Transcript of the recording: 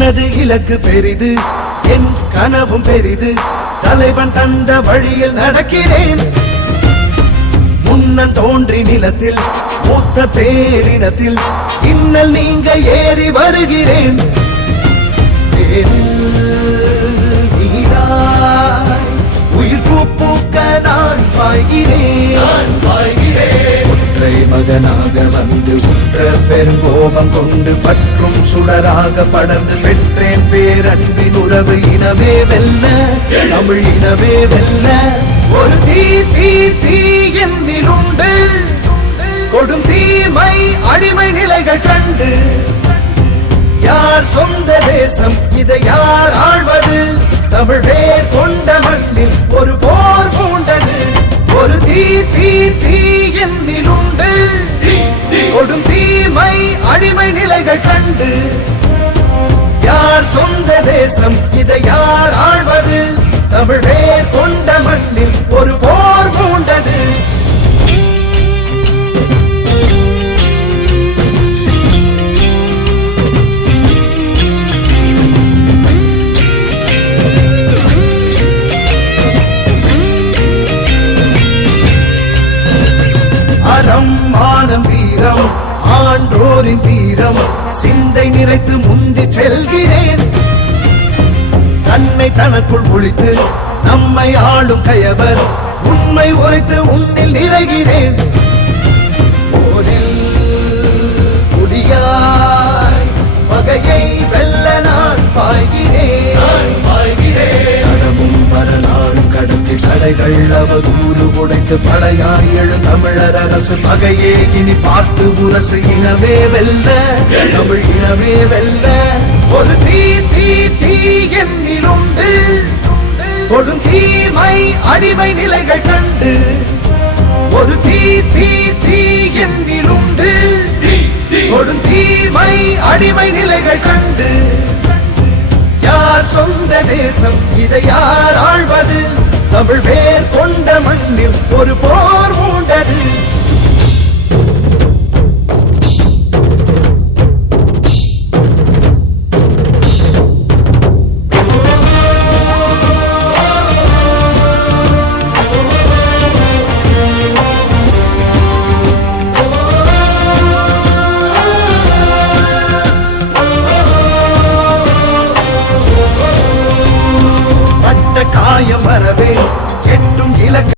எனது இலக்கு பெரிது, என் கனவும் பெரிது. தலைவன் தந்த வழியில் நடக்கிறேன். முன்னன் தோன்றி நிலத்தில் மூத்த பேரினத்தில் இன்னல் நீங்க ஏறி வருகிறேன். உயிர் பூக்க நான் பாய்கிறேன். ஒற்றை மகனாக வந்து உற்ற பெருங்கோபம் கொண்டு பற்றும் சுடராக படர்ந்து பெற்றேன் பேரன்பின் உறவு. இனமே வெல்ல, தமிழ் இனமே வெல்ல. ஒரு தீ தீ தீ என்னிலுண்டு, கொடும் தீமை அடிமை நிலைகள் கண்டு. யார் சொந்த தேசம், இதை யார் ஆழ்வது? தமிழ் வேர் கொண்ட மண்ணில் ஒரு போர் பூண்டது. ஒரு தீ தீ தீ என்னிலுண்டு, கொடும் தீமை அடிமை நிலைகள் கண்டு. யார் சொந்த தேசம், இதை யார் ஆழ்வது? தமிழ் வேர் கொண்ட மண்ணில் ஒரு போர் பூண்டது. அறம் மானம் வீரம் ஆன்றோரின் வீரம் சிந்தை நிறைத்து முந்தி செல்கிறேன். தன்னை தனக்குள் ஒழித்து நம்மை ஆளும் கயவர் உண்மை உரைத்து உன்னில் நிறைகிறேன். போரில் புலியாய் பகையை வெல்ல நான் பாய்கிறேன். தடமும் வரலாறும் கடத்தி தடைகள் அவதூறு உடைத்து படையாய் எழு தமிழர் அரசு பகையே இனி பார்த்து உரசு. இனமே வெல்ல, தமிழ் இனமே வெல்ல. ஒரு தீ தீ தீ என்னிலுண்டு, கொடும் தீமை அடிமை நிலைகள் கண்டு. ஒரு தீ தீ தீ என்னிலுண்டு, கொடும் தீமை அடிமை நிலைகள் கண்டு. யார் சொந்த தேசம், இதை யார் ஆழ்வது? தமிழ் வேர் கொண்ட மண்ணில் ஒரு போர் மூண்டது.